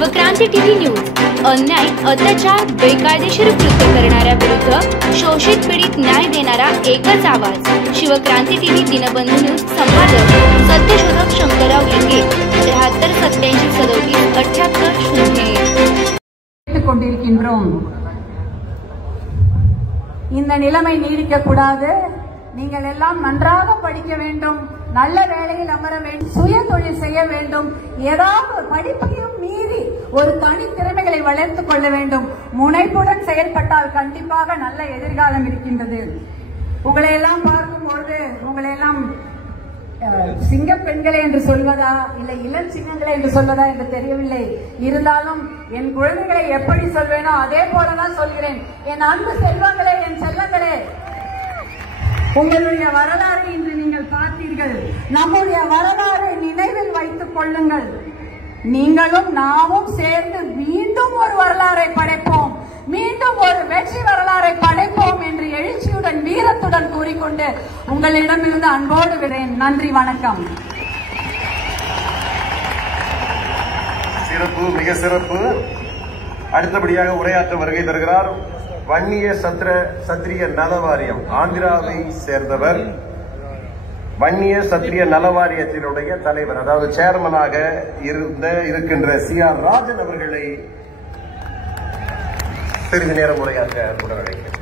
Shivkranti TV news अन्याय अत्याचार बेकायदेशीर कृत्य करणाऱ्या विरुद्ध शोषित पीडित न्याय देणारा एकच आवाज शिवक्रांती टीव्ही दिनबंधू न्यूज संपादक सत्यशोधक शंकरराव लिंगे 73 87 37 78 கொண்டிருக்கின்றோம். இந்த நிலைமை நீடிக்க கூடாது. நீங்கள் எல்லாம் நன்றாக படிக்க வேண்டும், நல்ல வேலையில் அமர வேண்டும், சுய தொழில் செய்ய வேண்டும், ஏதாவது படிப்பையும் மீறி ஒரு தனி திறமைகளை வளர்த்துக் கொள்ள வேண்டும். முனைப்புடன் செயல்பட்டால் கண்டிப்பாக நல்ல எதிர்காலம் இருக்கின்றது. உங்களை எல்லாம் பார்க்கும்போது உங்களை எல்லாம் சிங்க பெண்களே என்று சொல்வதா இல்லை இளம் சிங்கங்களே என்று சொல்வதா என்று தெரியவில்லை. இருந்தாலும் என் குழந்தைகளை எப்படி சொல்வேனோ அதே போலதான் சொல்கிறேன். என் அன்பு செல்வங்களே, என் செல்லங்களே, உங்களுடைய வரலாறு இன்று நீங்கள் பார்த்தீர்கள். நம்முடைய வரலாறை நினைவில் வைத்துக் கொள்ளுங்கள். நீங்களும் நாமும் சேர்ந்து மீண்டும் ஒரு வரலாறை படைப்போம், மீண்டும் ஒரு வெற்றி வரலாறை படைப்போம் என்று எழுச்சியுடன் வீரத்துடன் கூறிக்கொண்டு உங்களிடமிருந்து அன்போடு விடுறேன். நன்றி, வணக்கம். சிறப்பு, மிக சிறப்பு. அடுத்தபடியாக உரையாற்ற வருகை தருகிறார் வன்னிய சத்திரிய நல வாரியம், ஆந்திராவை சேர்ந்தவர். வன்னிய சத்திரிய நல வாரியத்தினுடைய தலைவர், அதாவது சேர்மனாக இருக்கின்ற CR ராஜன் அவர்களை சிறிது நேரம் உரையாற்ற அழைக்கிறேன்.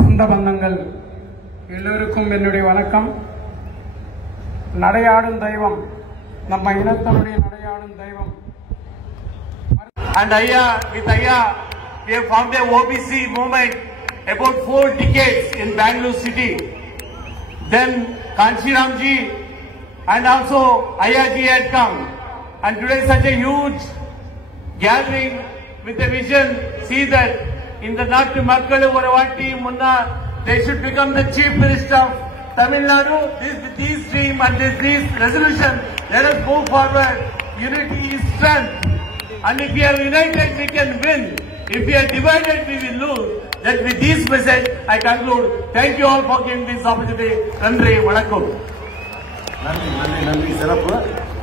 சொந்த பந்தங்கள் எல்லோருக்கும் என்னுடைய வணக்கம். நடையாடும் தெய்வம், நம்ம இனத்தினுடைய நடையாடும் தெய்வம். And with Ayya, we have formed a OBC movement about 4 decades in Bangalore city. Then Kanshiramji and also Ayyaji had come. And today such a huge gathering with a vision. See that in the Nattu Makkalu Varavati Munna, they should become the Chief Minister of Tamil Nadu. With this dream and this resolution, let us move forward. Unity is strength. And if we are united, we can win. If we are divided, we will lose. That with this message, I conclude. Thank you all for giving this opportunity. Nandri, Vanakkam. நன்றி, சிறப்பு.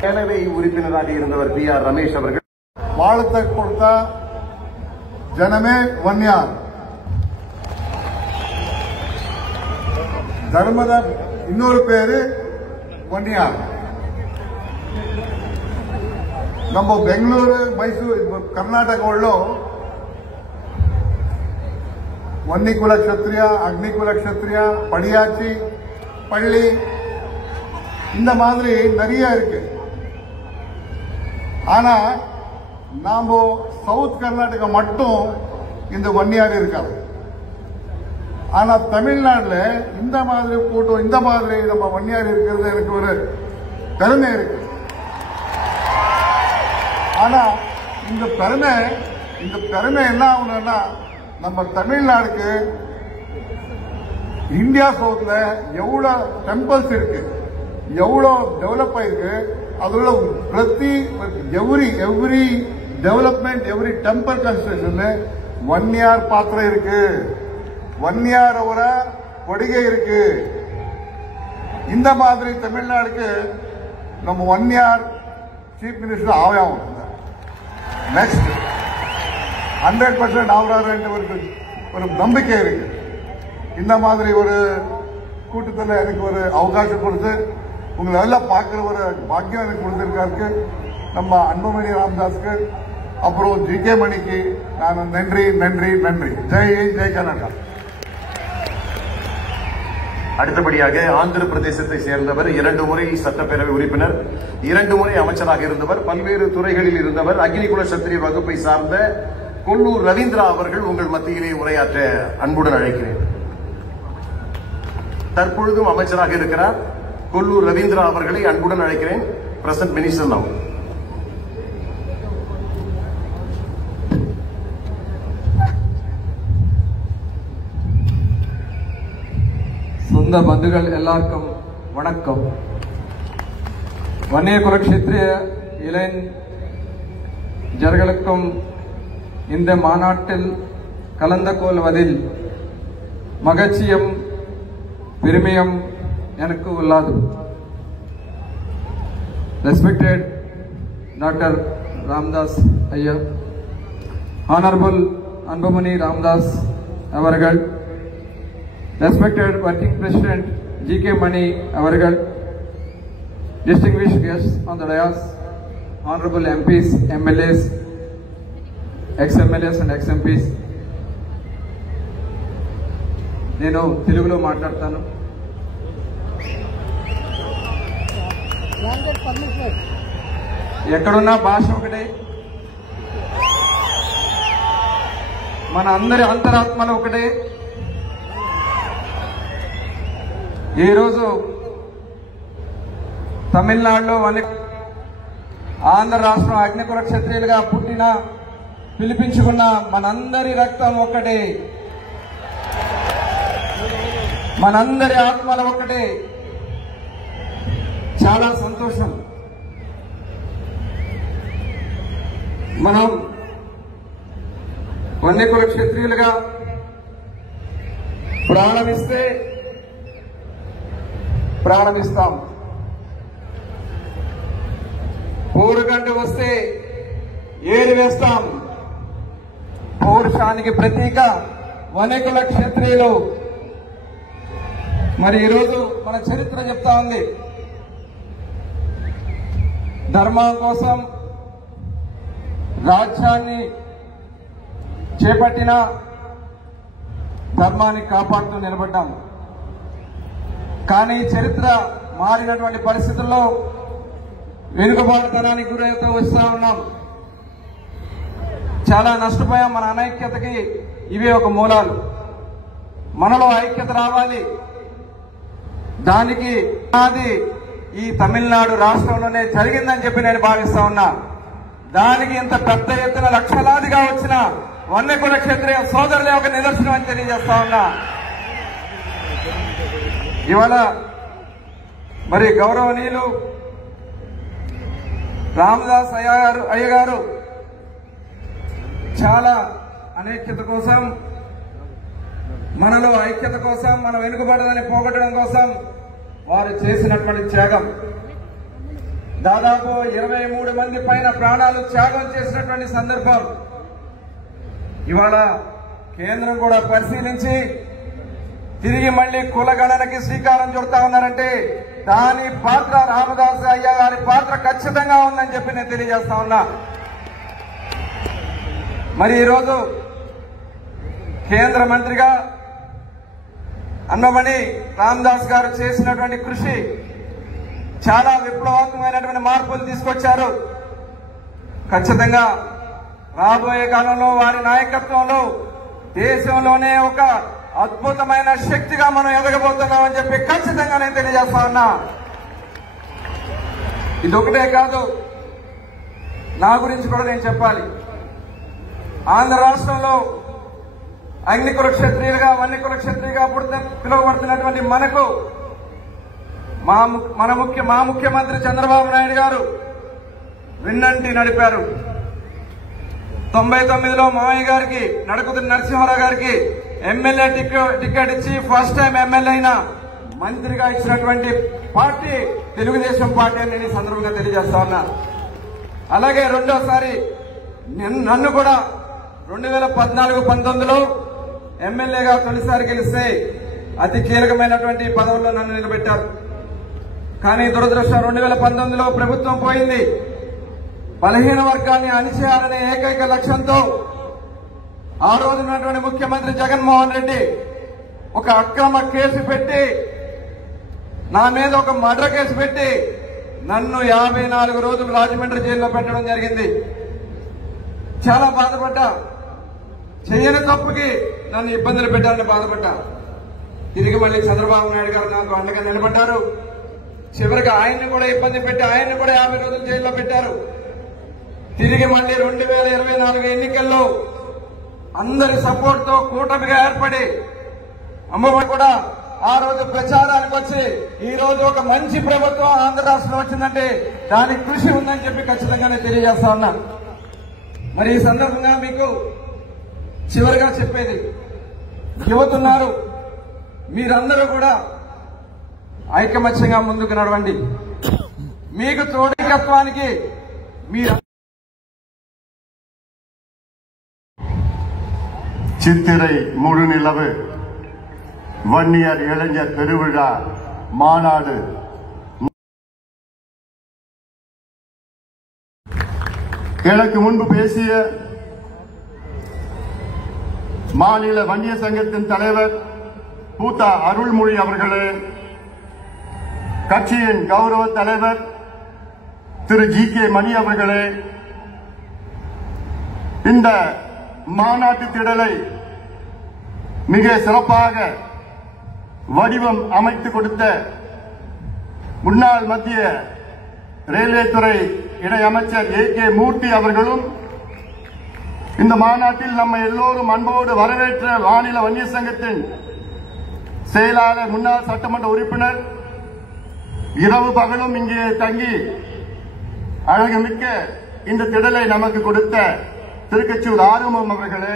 பேரவை உறுப்பினராக இருந்தவர் PR Ramesh அவர்கள். வாழ்த்தை கொடுத்த ஜனமே வன்னியார். ಧರ್ಮದ ಇನ್ನೊಂದು பேரு ವನ್ನಿಯಾರ್. ನಮ್ಮ ಬೆಂಗಳೂರು, ಮೈಸೂರು, ಕರ್ನಾಟಕಗಳು ವನ್ನಿಕುಲ ಕ್ಷತ್ರಿಯ, அக்னிகுல க்ஷத்ரியா, படியாச்சி, பள்ளி, இந்த மாதிரி நிறைய இருக்கு. ஆனா நாம சவுத் கர்நாடகா மட்டும் இந்த வன்னியார் இருக்காது. ஆனா தமிழ்நாடுல இந்த மாதிரி கூட்டம், இந்த மாதிரி நம்ம வன்னியார் இருக்கிறது எனக்கு ஒரு பெருமை இருக்கு. ஆனா இந்த பெருமை என்ன ஆகணும்னா, நம்ம தமிழ்நாடுக்கு இந்தியா சவுத்ல எவ்வளவு டெம்பிள்ஸ் இருக்கு, எவ்வளவு டெவலப் ஆயிருக்கு, அதோட பிரதி every development, every temple construction Vanniyar பாத்திரம் இருக்கு, வன்னியார் அவர கொடிகை இருக்கு. இந்த மாதிரி தமிழ்நாடுக்கு நம்ம வன்னியார் சீஃப் மினிஸ்டர் ஆகும். நெக்ஸ்ட் 100% ஆகிறாரு ஒரு நம்பிக்கை இருக்கு. இந்த மாதிரி ஒரு கூட்டத்தில் எனக்கு ஒரு அவகாசம் கொடுத்து உங்களை எல்லாம் பார்க்கிற ஒரு பாக்கியம் எனக்கு கொடுத்திருக்காருக்கு. நம்ம அன்புமணி ராமதாஸ்க்கு, அப்புறம் GK மணிக்கு நான் நன்றி. ஜெய் கர்நாடகா. அடுத்தபடியாக ஆந்திர பிரதேசத்தை சேர்ந்தவர், 2 முறை சட்டப்பேரவை உறுப்பினர், 2 முறை அமைச்சராக இருந்தவர், பல்வேறு துறைகளில் இருந்தவர், அக்னிகுல சத்திரிய வகுப்பை சார்ந்த கொல்லூர் ரவீந்திரா அவர்கள் உங்கள் மத்தியிலே உரையாற்ற அன்புடன் அழைக்கிறேன். தற்பொழுதும் அமைச்சராக இருக்கிறார் கொல்லூர் ரவீந்திரா அவர்களை அன்புடன் அழைக்கிறேன். Present minister now. சொந்த பந்துகள் எல்லாருக்கும் வணக்கம். வன்னிய குலக்ஷேத்திரிய இளைஞர்களுக்கும் இந்த மாநாட்டில் கலந்து கொள்வதில் மகிழ்ச்சியும் பெருமையும் எனக்கு உள்ளது. Respected Dr. Ramdas Ayya, Honorable Anbumani Ramdas Avargal, Respected Working President G.K. Mani Avargal, distinguished guests on the dais, Honorable MPs, MLAs, ex-MLAs and ex-MPs. నేను తెలుగులో మాట్లాడతాను. ఎక్కడున్నా భాష ఒకటే, మన అందరి అంతరాత్మలు ఒకటే. ఈరోజు తమిళనాడులో ఆంధ్ర రాష్ట్రం అగ్నికుల క్షత్రియులుగా పుట్టిన పిలిపించుకున్న మనందరి రక్తం ఒక్కటే, మనందరి ఆత్మల ఒక్కటే. చాలా సంతోషం. మనం వన్యకుల క్షత్రియులుగా ప్రాణమిస్తే ప్రాణమిస్తాం. పోరుగంట వస్తే ఏరి వేస్తాం. పౌరుషానికి ప్రతీక వన్యకుల క్షత్రియులు. మరి ఈరోజు మన చరిత్ర చెప్తా ఉంది. ధర్మం కోసం రాజ్యాన్ని చేపట్టిన ధర్మాన్ని కాపాడుతూ నిలబడ్డాం. కానీ చరిత్ర మారినటువంటి పరిస్థితుల్లో వెనుకబాటుతనానికి గురవుతూ వస్తూ ఉన్నాం. చాలా నష్టపోయాం. మన అనైక్యతకి ఇవే ఒక మూలాలు. మనలో ఐక్యత రావాలి. దానికి అది ఈ తమిళనాడు రాష్ట్రంలోనే జరిగిందని చెప్పి నేను భావిస్తా ఉన్నా. దానికి ఇంత పెద్ద ఎత్తున లక్షలాదిగా వచ్చిన వన్యకుల క్షత్రియ సోదరులే ఒక నిదర్శనం అని తెలియజేస్తా ఉన్నా. ఇవాళ మరి గౌరవనీయులు రామదాస్ అయ్య గారు చాలా అనైక్యత కోసం, మనలో ఐక్యత కోసం, మన వెనుకబడదని పోగొట్టడం కోసం వారు చేసినటువంటి త్యాగం. దాదాపు 23 మంది పైన ప్రాణాలు త్యాగం చేసినటువంటి సందర్భం. ఇవాళ కేంద్రం కూడా పరిశీలించి తిరిగి మళ్లీ కులగణనకి శ్రీకారం చుడతా ఉన్నారంటే దాని పాత్ర రామదాస్ అయ్య గారి పాత్ర ఖచ్చితంగా ఉందని చెప్పి నేను తెలియజేస్తా ఉన్నా. మరి ఈరోజు కేంద్ర మంత్రిగా అన్నమణి రామదాస్ గారు చేసినటువంటి కృషి చాలా విప్లవాత్మకమైనటువంటి మార్పులు తీసుకొచ్చారు. ఖచ్చితంగా రాబోయే కాలంలో వారి నాయకత్వంలో దేశంలోనే ఒక అద్భుతమైన శక్తిగా మనం ఎదగబోతున్నామని చెప్పి ఖచ్చితంగా నేను తెలియజేస్తా ఉన్నా. ఇదొకటే కాదు, నా గురించి కూడా నేను చెప్పాలి. ఆంధ్ర రాష్ట్రంలో అగ్నికుల క్షత్రియులుగా వన్యకుల క్షత్రియుగా పిలువబడుతున్నటువంటి మనకు మా ముఖ్యమంత్రి చంద్రబాబు నాయుడు గారు విన్నంటి నడిపారు. 99లో మామయ్య గారికి, నడకుతున్న నరసింహారావు గారికి ఎమ్మెల్యే టికెట్ ఇచ్చి ఫస్ట్ టైం ఎమ్మెల్యే అయిన మంత్రిగా ఇచ్చినటువంటి పార్టీ తెలుగుదేశం పార్టీ అని నేను ఈ సందర్భంగా తెలియజేస్తా ఉన్నా. అలాగే రెండోసారి నన్ను కూడా 2014-19లో ఎమ్మెల్యేగా తొలిసారి గెలిస్తే అతి కీలకమైనటువంటి పదవుల్లో నన్ను నిలబెట్టారు. కానీ దురదృష్టం 2019లో ప్రభుత్వం పోయింది. బలహీన వర్గాన్ని అణిచేయాలనే ఏకైక లక్ష్యంతో ఆ రోజు ఉన్నటువంటి ముఖ్యమంత్రి జగన్మోహన్ రెడ్డి ఒక అక్రమ కేసు పెట్టి, నా మీద ఒక మర్డర్ కేసు పెట్టి నన్ను 54 రోజులు రాజమండ్రి జైల్లో పెట్టడం జరిగింది. చాలా బాధపడ్డా. చెయ్యని తప్పుకి నన్ను ఇబ్బందులు పెట్టాలని బాధపడ్డా. తిరిగి మళ్ళీ చంద్రబాబు నాయుడు గారు నాకు అండగా నిలబడ్డారు. చివరికి ఆయన్ని కూడా ఇబ్బంది పెట్టి ఆయన్ని కూడా 50 రోజులు జైల్లో పెట్టారు. తిరిగి మళ్ళీ 2024 ఎన్నికల్లో అందరి సపోర్ట్ తో కూటమిగా ఏర్పడి అమ్మఒడి కూడా ఆ రోజు ప్రచారానికి వచ్చి ఈ రోజు ఒక మంచి ప్రభుత్వం ఆంధ్ర రాష్ట్రంలో వచ్చిందంటే దానికి కృషి ఉందని చెప్పి ఖచ్చితంగానే తెలియజేస్తా ఉన్నా. మరి ఈ సందర్భంగా మీకు చివరిగా చెప్పేది, యువతున్నారు, మీరందరూ కూడా ఐకమత్యంగా ముందుకు నడవండి. మీకు తోడికత్వానికి మీరు சித்திரை முழுநிலவு வன்னியர் இளைஞர் பெருவிழா மாநாடு எனக்கு முன்பு பேசிய மாநில வன்னியர் சங்கத்தின் தலைவர் பூத்தா அருள்மொழி அவர்களே, கட்சியின் கௌரவ தலைவர் திரு ஜி.கே. மணி அவர்களே, இந்த மாநாட்டு திடலை மிக சிறப்பாக வடிவம் அமைத்து கொடுத்த முன்னாள் மத்திய ரயில்வே துறை இணையமைச்சர் ஏ.கே. மூர்த்தி அவர்களும், இந்த மாநாட்டில் நம்ம எல்லோரும் அன்போடு வரவேற்ற மாநில வன்னியர் சங்கத்தின் செயலாளர் முன்னாள் சட்டமன்ற உறுப்பினர், இரவு பகலும் இங்கே தங்கி அழகுமிக்க இந்த திடலை நமக்கு கொடுத்த திருக்கச்சூர் ஆறுமுகம் அவர்களே,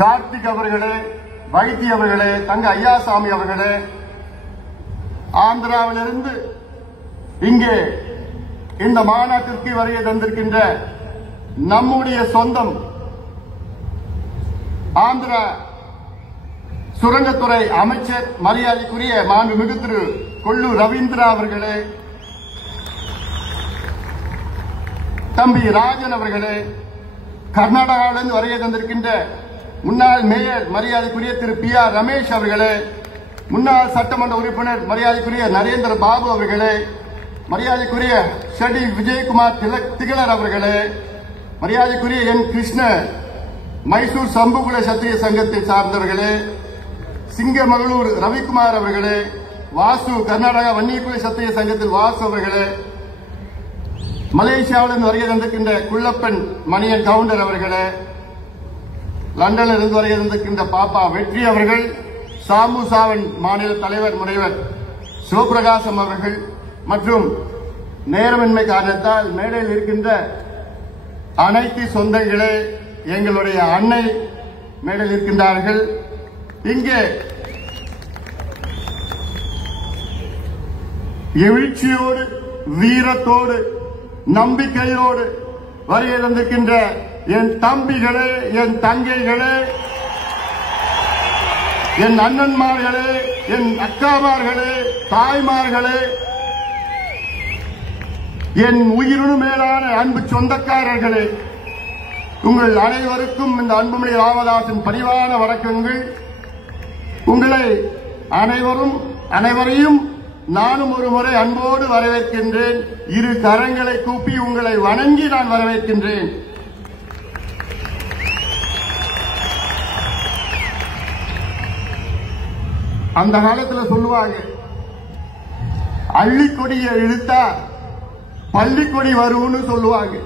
கார்த்திக் அவர்களே, வைத்தி அவர்களே, தங்க ஐயாசாமி அவர்களே, ஆந்திராவிலிருந்து இங்கே இந்த மாநாட்டிற்கு வருகை தந்திருக்கின்ற நம்முடைய சொந்தம் ஆந்திரா சுரங்கத்துறை அமைச்சர் மரியாதைக்குரிய மாண்புமிகு திரு கொல்லூர் ரவீந்திரா அவர்களே, தம்பி ராஜன் அவர்களே, கர்நாடகாவிலிருந்து வருகை தந்திருக்கின்ற முன்னாள் மேயர் மரியாதைக்குரிய திரு பி.ஆர். ரமேஷ் அவர்களே, முன்னாள் சட்டமன்ற உறுப்பினர் மரியாதைக்குரிய நரேந்திர பாபு அவர்களே, மரியாதைக்குரிய ஷெடி விஜயகுமார் திகழர் அவர்களே, மரியாதைக்குரிய என் கிருஷ்ண மைசூர் சம்புகுல சத்திரிய சங்கத்தை சார்ந்தவர்களே, சிங்கமகளூர் ரவிக்குமார் அவர்களே, வாசு கர்நாடகா வன்னியகுல சத்திரிய சங்கத்தில் வாசு அவர்களே, மலேசியாவிலிருந்து வருகை தந்திருக்கின்ற குள்ளப்பன் மணியன் கவுண்டர் அவர்களே, லண்டனில் இருந்து வருகை தந்திருக்கின்ற பாப்பா வெற்றி அவர்கள், சாமு சாவன் மாநில தலைவர் முனைவர் சிவபிரகாசம் அவர்கள் மற்றும் நேரமின்மை காரணத்தால் மேடையில் இருக்கின்ற அனைத்து சொந்தங்களே, எங்களுடைய அன்னை மேடையில் இருக்கின்றார்கள். இங்கே எழுச்சியோடு வீரத்தோடு நம்பிக்கையோடு வருகை தந்திருக்கின்ற என் தம்பிகளே, என் தங்கைகளே, என் அண்ணன்மார்களே, என் அக்காமார்களே, தாய்மார்களே, என் உயிரினு மேலான அன்பு சொந்தக்காரர்களே, உங்கள் அனைவருக்கும் இந்த அன்புமணி ராமதாசின் பணிவான வணக்கங்கள். உங்களை அனைவரையும் நானும் ஒரு முறை அன்போடு வரவேற்கின்றேன். இரு கரங்களை கூப்பி உங்களை வணங்கி நான் வரவேற்கின்றேன். அந்த காலத்தில் சொல்லுவாங்க, அள்ளிக்கொடியை இழுத்தா பள்ளிக்கொடி வரும்னு சொல்லுவாங்க.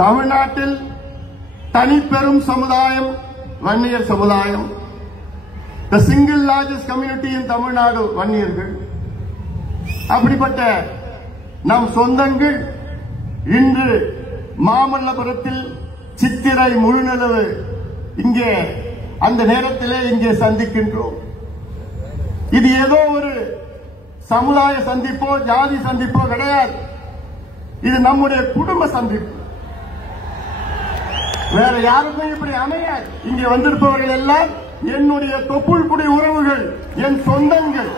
தமிழ்நாட்டில் தனிப்பெரும் சமுதாயம் வன்னியர் சமுதாயம். தி single largest community in Tamil Nadu வன்னியர்கள். அப்படிப்பட்ட நம் சொந்தங்கள் இன்று மாமல்லபுரத்தில் சித்திரை முழுநிலவு இங்கே அந்த நேரத்திலே இங்கே சந்திக்கின்றோம். இது ஏதோ ஒரு சமுதாய சந்திப்போ ஜாதி சந்திப்போ கிடையாது. இது நம்முடைய குடும்ப சந்திப்பு. வேற யாருக்கும் இப்படி அமையாது. இங்கே வந்திருப்பவர்கள் எல்லாம் என்னுடைய தொப்புள் குடி உறவுகள், என் சொந்தங்கள்.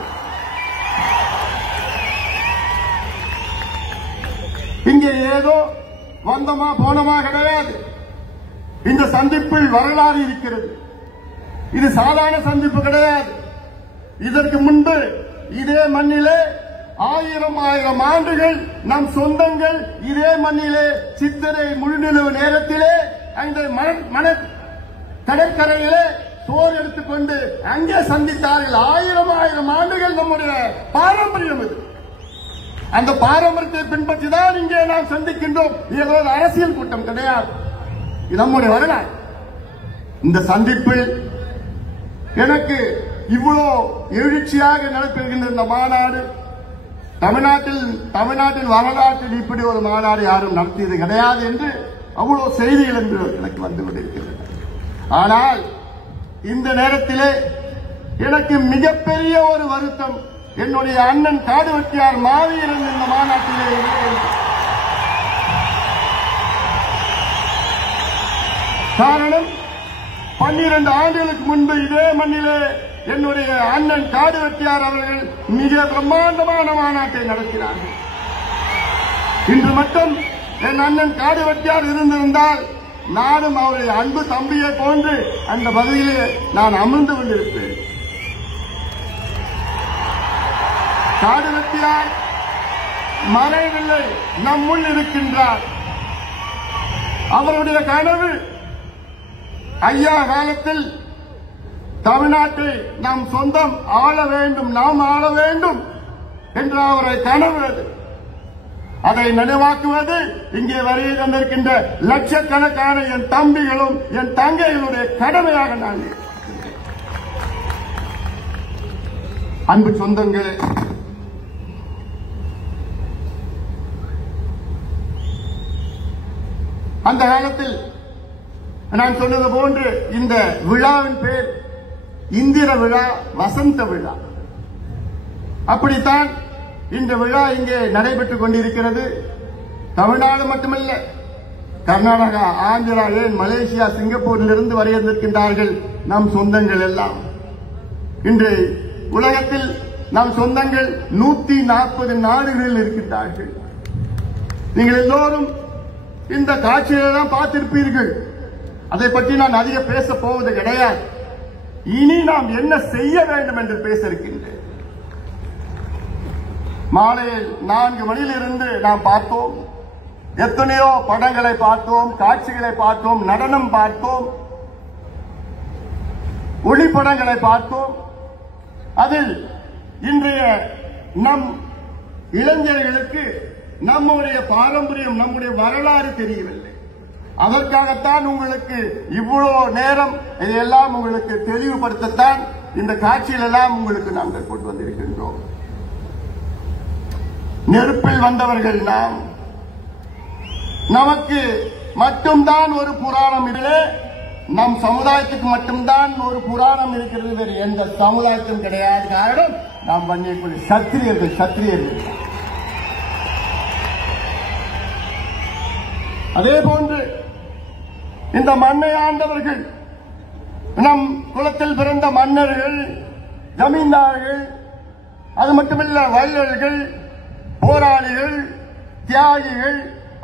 இங்கே ஏதோ வந்தமா போனமா கிடையாது. இந்த சந்திப்பில் வரலாறு இருக்கிறது. இது சாதாரண சந்திப்பு கிடையாது. இதற்கு முன்பு இதே மண்ணிலே ஆயிரம் ஆண்டுகள் நம் சொந்தங்கள் இதே மண்ணிலே சித்திரை முழுநிலவு நேரத்திலே அந்த மண கடற்கரையிலே சோறு எடுத்துக்கொண்டு அங்கே சந்தித்தார்கள். ஆயிரம் ஆண்டுகள் நம்முடைய பாரம்பரியம் இது. அந்த பாரம்பரியத்தை பின்பற்றிதான் இங்கே நாம் சந்திக்கின்றோம். ஏதோ ஒரு அரசியல் கூட்டம் கிடையாது. இது நம்முடைய வரலாறு. இந்த சந்திப்பில் எனக்கு இவ்வளோ எழுச்சியாக நடைபெறுகின்ற இந்த மாநாடு தமிழ்நாட்டின் வரலாற்றில் இப்படி ஒரு மாநாடு யாரும் நடத்தியது கிடையாது என்று அவ்வளவு செய்திகள் என்று எனக்கு வந்து கொண்டிருக்கின்றன. ஆனால் இந்த நேரத்திலே எனக்கு மிகப்பெரிய ஒரு வருத்தம், என்னுடைய அண்ணன் காடுவெட்டியார் மாவீரன் இந்த மாநாட்டிலே காரணம் 12 ஆண்டுகளுக்கு முன்பு இதே மண்ணிலே என்னுடைய அண்ணன் காடுவெட்டியார் அவர்கள் மிக பிரம்மாண்டமான மாநாட்டை நடத்தினார்கள். இன்று மட்டும் என் அண்ணன் காடுவெட்டியார் இருந்திருந்தால் நானும் அவருடைய அன்பு தம்பியை போன்று அந்த பகுதியிலே நான் அமர்ந்து கொண்டிருப்பேன். காடுவெட்டியார் மறைவில்லை, நம்முள் இருக்கின்றார். அவருடைய கனவு ஐயா காலத்தில் தமிழ்நாட்டை நாம் சொந்தம் ஆள வேண்டும், நாம் ஆள வேண்டும் என்ற அவருடைய கனவு அது. அதை நினைவாக்குவது இங்கே வருகை தந்திருக்கின்ற லட்சக்கணக்கான என் தம்பிகளும் என் தங்கைகளுடைய கடமையாக நான் அன்பு சொந்தங்களே, அந்த காலத்தில் நான் சொன்னது போன்று இந்த விழாவின் பேர் இந்திர விழா, வசந்த விழா. அப்படித்தான் இந்த விழா இங்கே நடைபெற்றுக் கொண்டிருக்கிறது. தமிழ்நாடு மட்டுமல்ல, கர்நாடகா, ஆந்திரா, ஏன் மலேசியா, சிங்கப்பூரிலிருந்து வருகின்றார்கள் நம் சொந்தங்கள் எல்லாம். இன்று உலகத்தில் நம் சொந்தங்கள் 140 நாடுகளில் இருக்கின்றார்கள். நீங்கள் எல்லோரும் இந்த காட்சிகளெல்லாம் பார்த்திருப்பீர்கள். அதை பற்றி நான் அதிக பேச போவது கிடையாது. இனி நாம் என்ன செய்ய வேண்டும் என்று பேச இருக்கின்றேன். மாலையில் 4 மணியிலிருந்து நாம் பார்த்தோம், எத்தனையோ படங்களை பார்த்தோம், காட்சிகளை பார்த்தோம், நடனம் பார்த்தோம், ஒளிப்படங்களை பார்த்தோம். அதில் இன்றைய நம் இளைஞர்களுக்கு நம்முடைய பாரம்பரியம், நம்முடைய வரலாறு தெரியவில்லை. அதற்காகத்தான் உங்களுக்கு இவ்வளவு நேரம் இதையெல்லாம் உங்களுக்கு தெளிவுபடுத்தத்தான் இந்த காட்சியில் எல்லாம் உங்களுக்கு நாங்கள் கொண்டு வந்திருக்கின்றோம். நெருப்பில் வந்தவர்கள் நாம். நமக்கு மட்டும்தான் ஒரு புராணம் இல்லை, நம் சமுதாயத்துக்கு மட்டும்தான் ஒரு புராணம் இருக்கிறது, வேறு எந்த சமுதாயத்தும் கிடையாது. காரணம் நாம் வன்னியக்குடி சத்திரியர்கள். அதே போன்று இந்த மண்ணை ஆண்டவர்கள், நம் குலத்தில் பிறந்த மன்னர்கள், ஜமீன்தார்கள், அது மட்டுமல்ல வள்ளல்கள், போராளிகள், தியாகிகள்,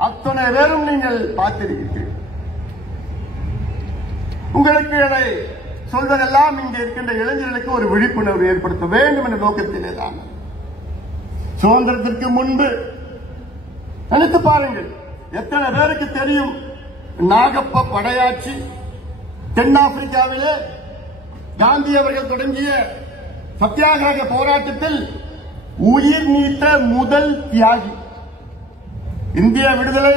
அத்தனை பேரும் நீங்கள் பார்த்திருக்கிறீர்கள். உங்களுக்கு அதை சொல்வதெல்லாம் இங்கே இருக்கின்ற இளைஞர்களுக்கு ஒரு விழிப்புணர்வு ஏற்படுத்த வேண்டும் என்ற நோக்கத்திலே தான். சுதந்திரத்திற்கு முன்பு நினைத்து பாருங்கள், எத்தனை பேருக்கு தெரியும் நாகப்ப படையாட்சி தென்னாப்பிரிக்காவிலே காந்தி அவர்கள் தொடங்கிய சத்தியாகிரக போராட்டத்தில் உயிர் நீத்த முதல் தியாகி. இந்திய விடுதலை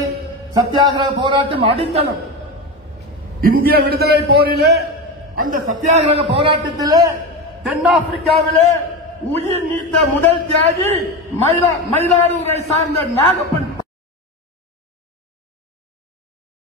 சத்தியாகிரக போராட்டம் அடித்தளம். இந்திய விடுதலை போரிலே, அந்த சத்தியாகிரக போராட்டத்திலே தென்னாப்பிரிக்காவிலே உயிர் நீத்த முதல் தியாகி மயிலாடுதுறை சார்ந்த நாகப்பன்.